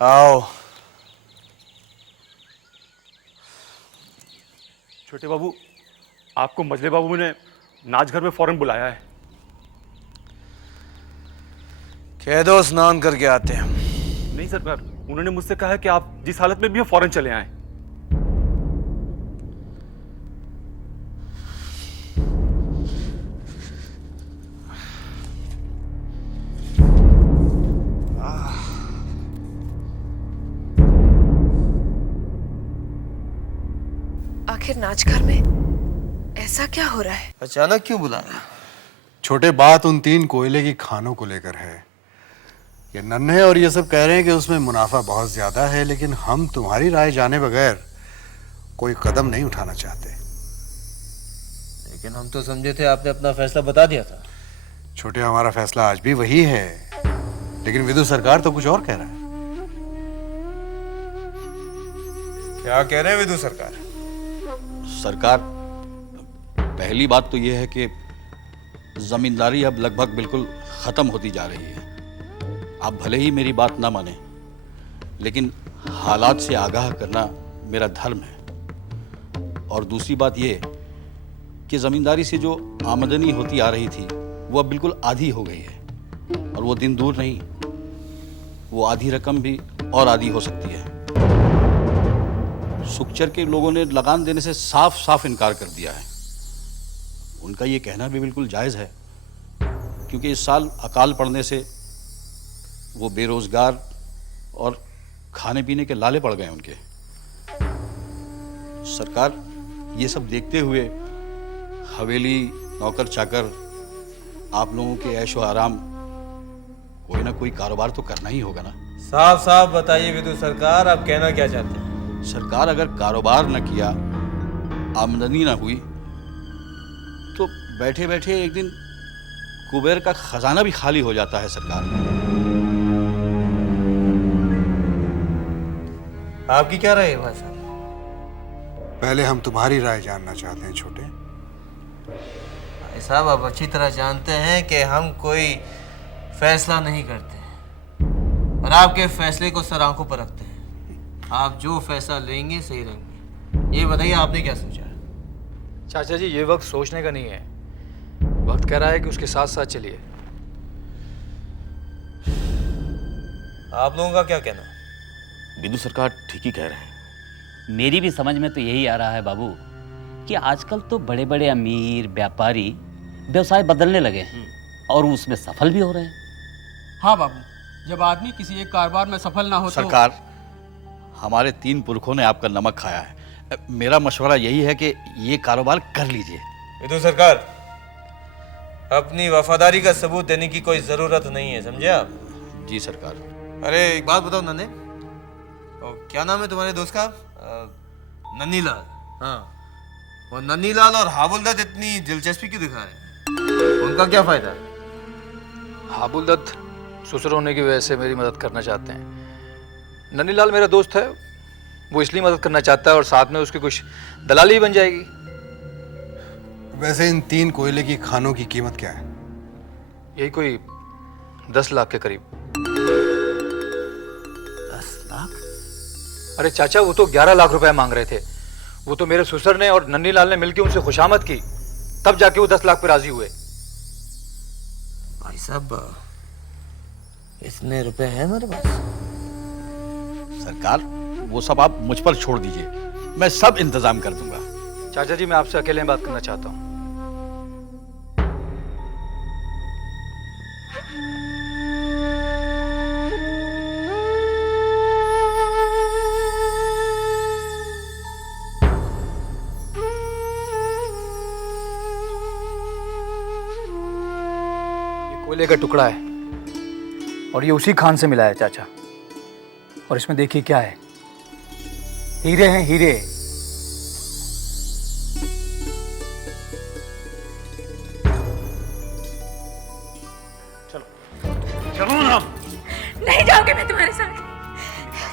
आओ। छोटे बाबू, आपको मजले बाबू ने नाच घर में फौरन बुलाया है। कह दो स्नान करके आते हैं। नहीं सरकार, उन्होंने मुझसे कहा है कि आप जिस हालत में भी हो फौरन चले आएं। आखिर नाचघर में ऐसा क्या हो रहा है? अचानक क्यों बुलाया? छोटे, बात उन 3 कोयले की खानों को लेकर है। ये नन्हे और ये सब कह रहे हैं कि उसमें मुनाफा बहुत ज्यादा है, लेकिन हम तुम्हारी राय जाने बगैर कोई कदम नहीं उठाना चाहते। लेकिन हम तो समझे थे आपने अपना फैसला बता दिया था। छोटे, हमारा फैसला आज भी वही है, लेकिन विदु सरकार तो कुछ और कह रहा है। क्या कह रहे हैं विदु सरकार? सरकार, पहली बात तो यह है कि जमींदारी अब लगभग बिल्कुल खत्म होती जा रही है। आप भले ही मेरी बात ना माने, लेकिन हालात से आगाह करना मेरा धर्म है। और दूसरी बात यह कि जमींदारी से जो आमदनी होती आ रही थी वो अब बिल्कुल आधी हो गई है, और वो दिन दूर नहीं, वो आधी रकम भी और आधी हो सकती है। सुखचर के लोगों ने लगान देने से साफ साफ इनकार कर दिया है। उनका ये कहना भी बिल्कुल जायज़ है, क्योंकि इस साल अकाल पड़ने से वो बेरोजगार और खाने पीने के लाले पड़ गए उनके। सरकार, ये सब देखते हुए हवेली, नौकर चाकर, आप लोगों के ऐशो आराम, कोई ना कोई कारोबार तो करना ही होगा ना। साफ साफ बताइए विदु सरकार, आप कहना क्या चाहते हैं? सरकार, अगर कारोबार न किया, आमदनी न हुई, तो बैठे बैठे एक दिन कुबेर का खजाना भी खाली हो जाता है। सरकार, आपकी क्या राय है भाई साहब? पहले हम तुम्हारी राय जानना चाहते हैं छोटे। भाई साहब, आप अच्छी तरह जानते हैं कि हम कोई फैसला नहीं करते और आपके फैसले को सर आंखों पर रखते हैं। आप जो फैसला लेंगे सही रहेंगे। ये बताइए, आपने क्या सोचा? चाचा जी, ये वक्त सोचने का नहीं है, वक्त कह रहा है कि उसके साथ साथ चलिए। आप लोगों का क्या कहना? विदु सरकार ठीक ही कह रहे हैं। मेरी भी समझ में तो यही आ रहा है बाबू कि आजकल तो बड़े बड़े अमीर व्यापारी व्यवसाय बदलने लगे हैं और उसमें सफल भी हो रहे हैं। हाँ बाबू, जब आदमी किसी एक कारोबार में सफल ना हो तो। सरकार, हमारे 3 पुरखों ने आपका नमक खाया है। मेरा मशवरा यही है कि ये कारोबार कर लीजिए। विदु सरकार, अपनी वफादारी का सबूत देने की कोई जरूरत नहीं है, समझे आप? जी सरकार। अरे एक बात बताओ नन्हे, और क्या नाम है तुम्हारे दोस्त का? नन्नीलाल। हाँ, और नन्नीलाल और हाबुलदत्त इतनी दिलचस्पी क्यों दिखा रहे हैं? उनका क्या फायदा? हाबुलदत्त ससुर होने की वजह से मेरी मदद करना चाहते हैं। नन्नीलाल मेरा दोस्त है, वो इसलिए मदद करना चाहता है और साथ में उसकी कुछ दलाली बन जाएगी। वैसे इन 3 कोयले की खानों की कीमत क्या है? यही कोई 10 लाख के करीब। 10 लाख? अरे चाचा, वो तो 11 लाख रुपए मांग रहे थे। वो तो मेरे ससुर ने और नन्नीलाल ने मिलकर उनसे खुशामद की, तब जाके वो 10 लाख पे राजी हुए। भाई साहब, इतने रुपए हैं हमारे पास? सरकार, वो सब आप मुझ पर छोड़ दीजिए, मैं सब इंतजाम कर दूंगा। चाचा जी, मैं आपसे अकेले बात करना चाहता हूँ। ये कोयले का टुकड़ा है और ये उसी खान से मिला है चाचा। और इसमें देखिए क्या है। हीरे हैं हीरे। चलो ना। नहीं जाऊंगी मैं तुम्हारे साथ।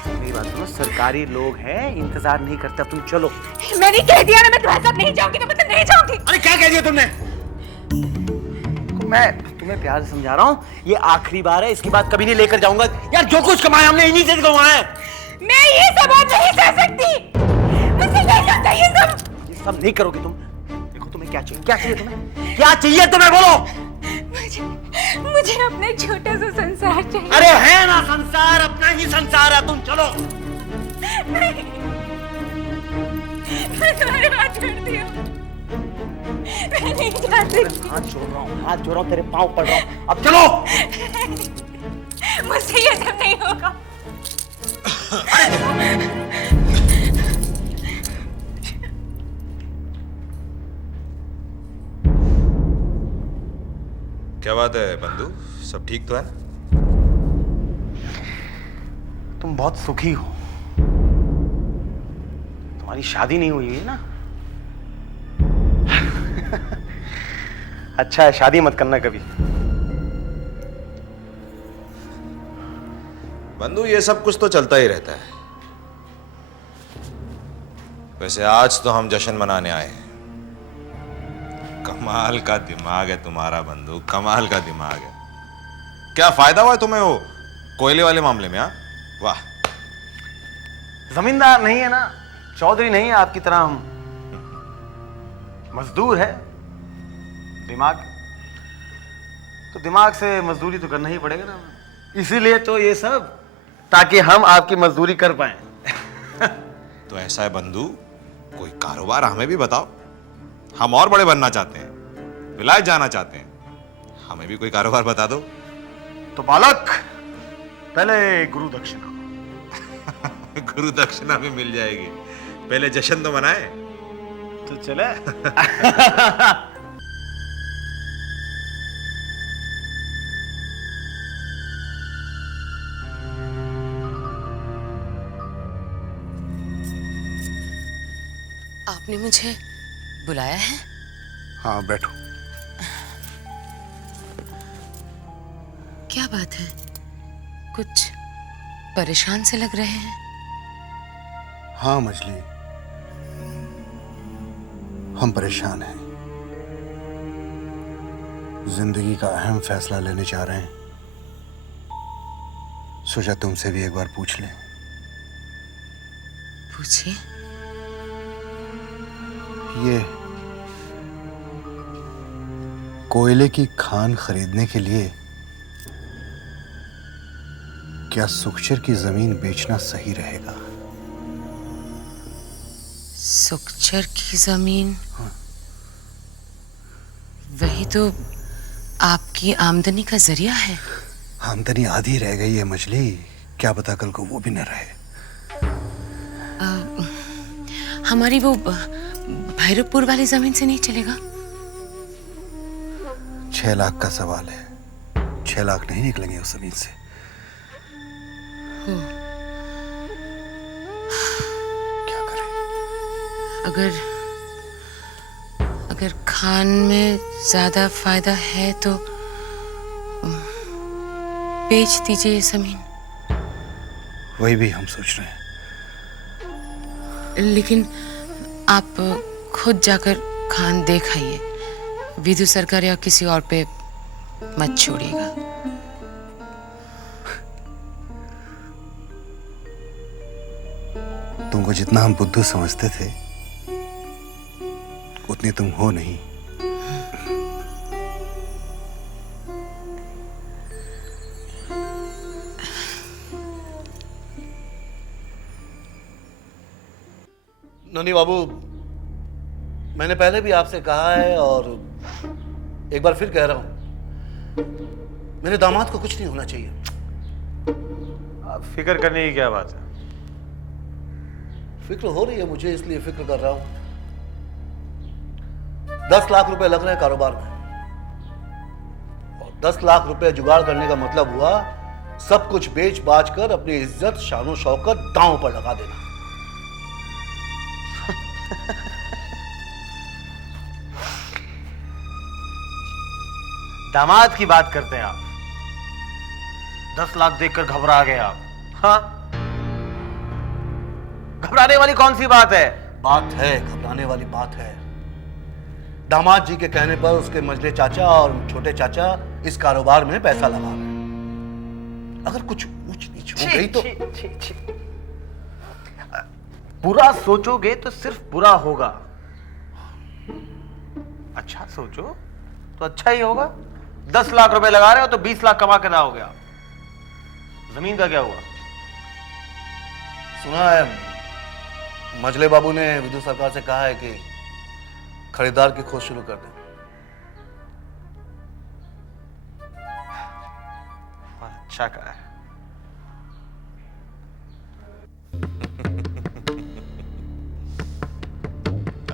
मेरी बात सुनो, सरकारी लोग हैं, इंतजार नहीं करता, तुम चलो। मैंने कह दिया ना मैं तुम्हारे साथ नहीं जाऊंगी, तो मतलब नहीं जाऊंगी। अरे क्या कह दिया तुमने? मैं तुम्हें प्यार से समझा रहा हूँ, ये आखिरी बार है, इसके बाद कभी नहीं लेकर जाऊंगा। यार जो कुछ कमाया हमने इन्हीं से कमाया है। मैं ये सब और नहीं कर सकती, मुझसे नहीं करता ये सब। ये सब नहीं करोगे तुम। देखो तुम्हें क्या चाहिए, क्या चाहिए तुम्हें, क्या चाहिए तुम्हें, बोलो। मुझे अपना एक छोटा सा संसार चाहिए। अरे है ना संसार, अपना ही संसार है, तुम चलो। नहीं, मैं तुम्हारे हाथ छोड़ती हूँ, मैं नहीं चाहती। हाथ जोड़ रहा हूँ, हाथ जोड़ रहा हूँ, तेरे पाँव पड़ रहा हूँ, अब चलो। मुझसे ये सब नहीं होगा। क्या बात है बंधु, सब ठीक तो है? तुम बहुत सुखी हो, तुम्हारी शादी नहीं हुई है ना? अच्छा है, शादी मत करना कभी। बंधु ये सब कुछ तो चलता ही रहता है। वैसे आज तो हम जश्न मनाने आए हैं। कमाल का दिमाग है तुम्हारा बंधु, कमाल का दिमाग है। क्या फायदा हुआ तुम्हें वो कोयले वाले मामले में? हाँ वाह। जमींदार नहीं है ना, चौधरी नहीं है आपकी तरह, हम मजदूर है। दिमाग तो दिमाग से मजदूरी तो करना ही पड़ेगा ना, इसीलिए तो ये सब, ताकि हम आपकी मजदूरी कर पाए। तो ऐसा है बंधु, कोई कारोबार हमें भी बताओ, हम और बड़े बनना चाहते हैं, विलायत जाना चाहते हैं, हमें भी कोई कारोबार बता दो। तो बालक पहले गुरु दक्षिणा। गुरु दक्षिणा भी मिल जाएगी, पहले जश्न तो मनाए। तो चले। आपने मुझे बुलाया है? हाँ बैठो। क्या बात है, कुछ परेशान से लग रहे हैं। हाँ मछली, हम परेशान हैं। जिंदगी का अहम फैसला लेने जा रहे हैं, सोचा तुमसे भी एक बार पूछ लें। पूछिए। ये कोयले की खान खरीदने के लिए क्या सुखचर की जमीन बेचना सही रहेगा? सुखचर की जमीन? हाँ। वही तो आपकी आमदनी का जरिया है। आमदनी आधी रह गई है मछली, क्या पता कल को वो भी न रहे। हमारी वो भैरवपुर वाली जमीन से नहीं चलेगा? 6 लाख का सवाल है, 6 लाख नहीं निकलेंगे उस जमीन से। क्या करें? अगर खान में ज्यादा फायदा है तो बेच दीजिए जमीन। वही भी हम सोच रहे हैं। लेकिन आप खुद जाकर खान देख आइए, विधु सरकार या किसी और पे मत छोड़िएगा। तुमको जितना हम बुद्धू समझते थे उतनी तुम हो नहीं। ननी बाबू, मैंने पहले भी आपसे कहा है और एक बार फिर कह रहा हूं, मेरे दामाद को कुछ नहीं होना चाहिए। आप फिक्र करने की क्या बात है? फिक्र हो रही है मुझे, इसलिए फिक्र कर रहा हूं। 10 लाख रुपए लग रहे हैं कारोबार में, और 10 लाख रुपए जुगाड़ करने का मतलब हुआ सब कुछ बेच बाच कर अपनी इज्जत शानो शौकत दांव पर लगा देना। दामाद की बात करते हैं आप। 10 लाख देखकर घबरा गए आप। हाँ, घबराने वाली कौन सी बात है? बात है, घबराने वाली बात है। दामाद जी के कहने पर उसके मझले चाचा और छोटे चाचा इस कारोबार में पैसा लगा रहे हैं। अगर कुछ ऊंच नीच हो गई तो बुरा सोचोगे तो सिर्फ बुरा होगा, अच्छा सोचो तो अच्छा ही होगा। 10 लाख रुपए लगा रहे हो तो 20 लाख कमा के ना हो गया। जमीन का क्या हुआ? सुना है मजले बाबू ने विद्युत सरकार से कहा है कि खरीदार की खोज शुरू कर दें। अच्छा कहा है।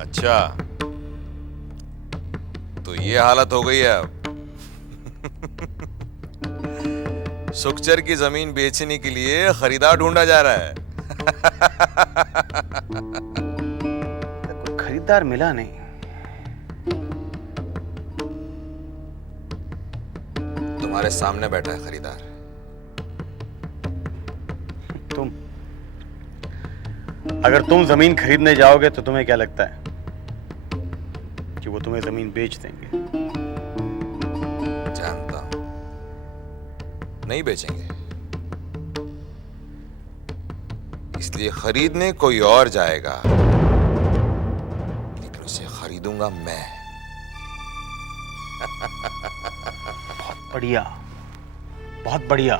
अच्छा, तो ये हालत हो गई है अब। सुखचर की जमीन बेचने के लिए खरीदार ढूंढा जा रहा है। कोई खरीदार मिला नहीं। तुम्हारे सामने बैठा है खरीदार। तुम अगर तुम जमीन खरीदने जाओगे तो तुम्हें क्या लगता है कि वो तुम्हें जमीन बेच देंगे? जानता हूं, नहीं बेचेंगे। इसलिए खरीदने कोई और जाएगा, लेकिन उसे खरीदूंगा मैं। बहुत बढ़िया, बहुत बढ़िया।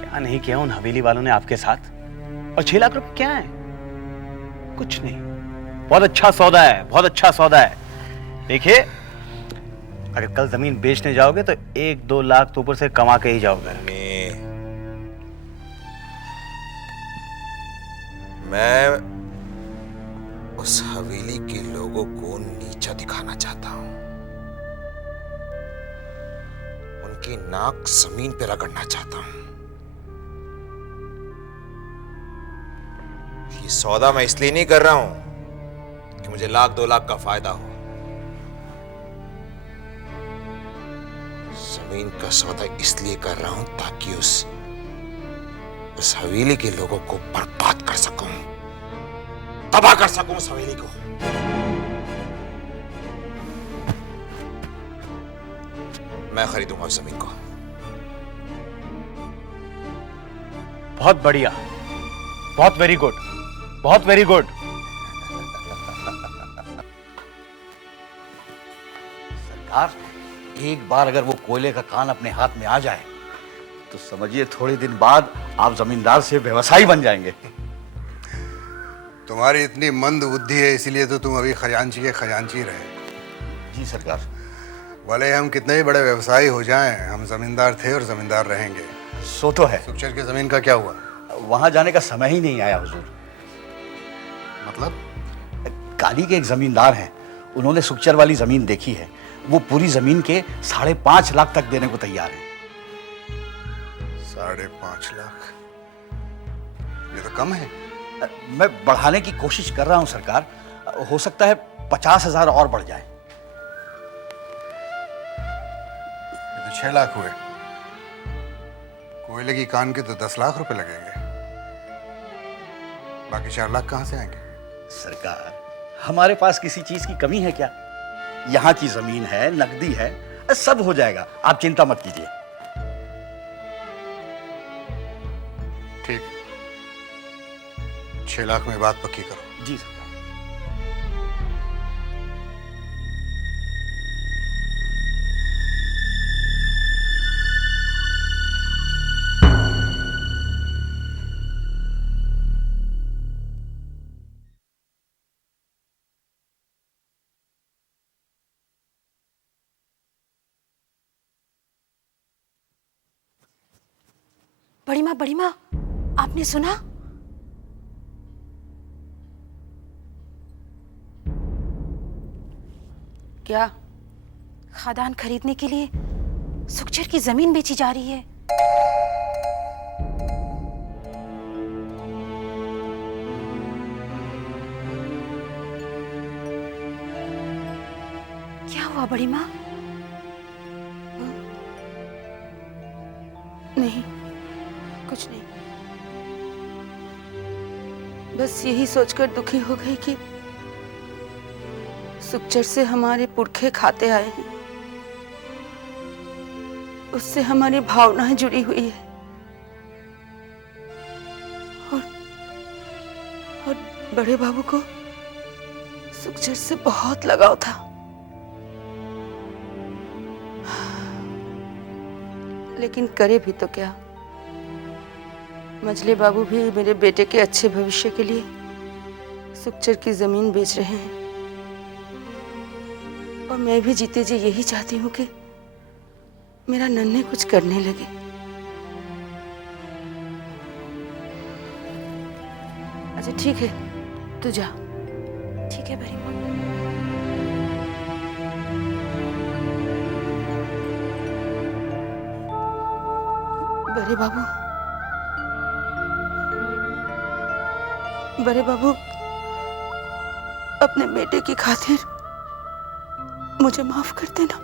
क्या नहीं किया उन हवेली वालों ने आपके साथ? और 6 लाख रुपए क्या है? कुछ नहीं। बहुत अच्छा सौदा है, बहुत अच्छा सौदा है। देखिए, अगर कल जमीन बेचने जाओगे तो 1-2 लाख तो ऊपर से कमा के ही जाओगे। मैं उस हवेली के लोगों को नीचा दिखाना चाहता हूं, उनकी नाक जमीन पे रगड़ना चाहता हूं। ये सौदा मैं इसलिए नहीं कर रहा हूं कि मुझे 1-2 लाख का फायदा हो। जमीन का सौदा इसलिए कर रहा हूं ताकि उस हवेली के लोगों को बर्बाद कर सकूं, तबाह कर सकूं उस हवेली को। मैं खरीदूंगा उस जमीन को। बहुत बढ़िया, बहुत वेरी गुड, बहुत वेरी गुड। सरकार, एक बार अगर वो कोयले का कान अपने हाथ में आ जाए तो समझिए थोड़े दिन बाद आप जमींदार से व्यवसायी बन जाएंगे। तुम्हारी इतनी मंद बुद्धि है, इसीलिए तो तुम अभी खजांची के खजांची रहे। जी सरकार। भले हम कितने ही बड़े व्यवसायी हो जाएं, हम जमींदार थे और जमींदार रहेंगे। सो तो है। सुखचर की जमीन का क्या हुआ? वहां जाने का समय ही नहीं आया हुजूर। मतलब? काली के एक जमींदार हैं, उन्होंने सुखचर वाली जमीन देखी है। वो पूरी जमीन के 5.5 लाख तक देने को तैयार है। 5.5 लाख? ये तो कम है। मैं बढ़ाने की कोशिश कर रहा हूं सरकार, हो सकता है 50,000 और बढ़ जाए। ये तो 6 लाख हुए। कोयले की कान के तो 10 लाख रुपए लगेंगे। बाकी 4 लाख कहां से आएंगे? सरकार, हमारे पास किसी चीज की कमी है क्या? यहाँ की जमीन है, नकदी है, सब हो जाएगा, आप चिंता मत कीजिए। ठीक, 6 लाख में बात पक्की करो। जी सरकार। बड़ी माँ, आपने सुना? क्या? खदान खरीदने के लिए सुखचर की जमीन बेची जा रही है। क्या हुआ बड़ी माँ? नहीं, कुछ नहीं। बस यही सोचकर दुखी हो गई कि सुखचर से हमारे पुरखे खाते आए हैं, उससे हमारी भावनाएं जुड़ी हुई है और बड़े बाबू को सुखचर से बहुत लगाव था। लेकिन करे भी तो क्या, मजले बाबू भी मेरे बेटे के अच्छे भविष्य के लिए सुखचर की जमीन बेच रहे हैं और मैं भी जीते जी यही चाहती हूँ कि मेरा नन्हे कुछ करने लगे। अच्छा ठीक है, तू जा। ठीक है बड़ी माँ। बड़े बाबू, बड़े बाबू, अपने बेटे की खातिर मुझे माफ कर देना।